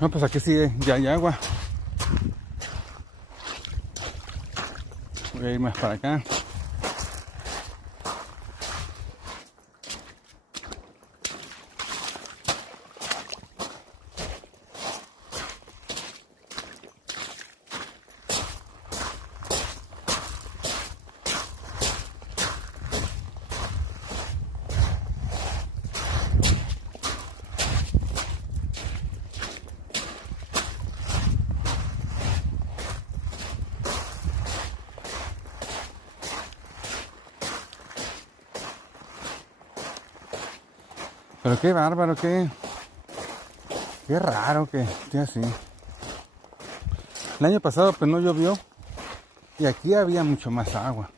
No, pues aquí sí ya hay agua. Voy a ir más para acá. Pero qué bárbaro, qué raro que esté así. El año pasado pues no llovió y aquí había mucho más agua.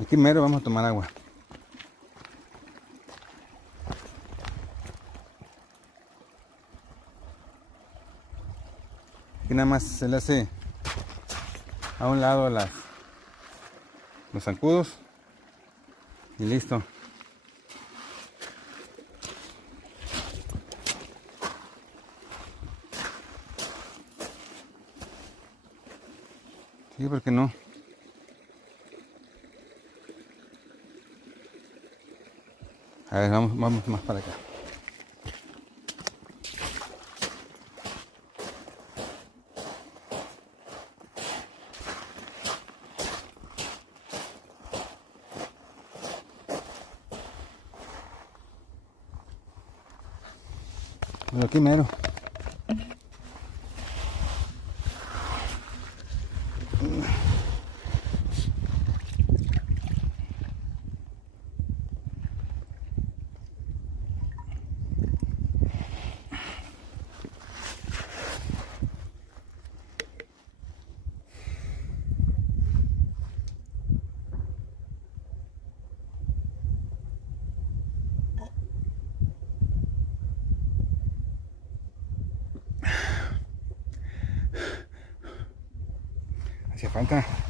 Aquí mero vamos a tomar agua. Aquí nada más se le hace a un lado los zancudos y listo. Sí, porque no. A ver, vamos más para acá. Pero aquí mero. Hacía falta.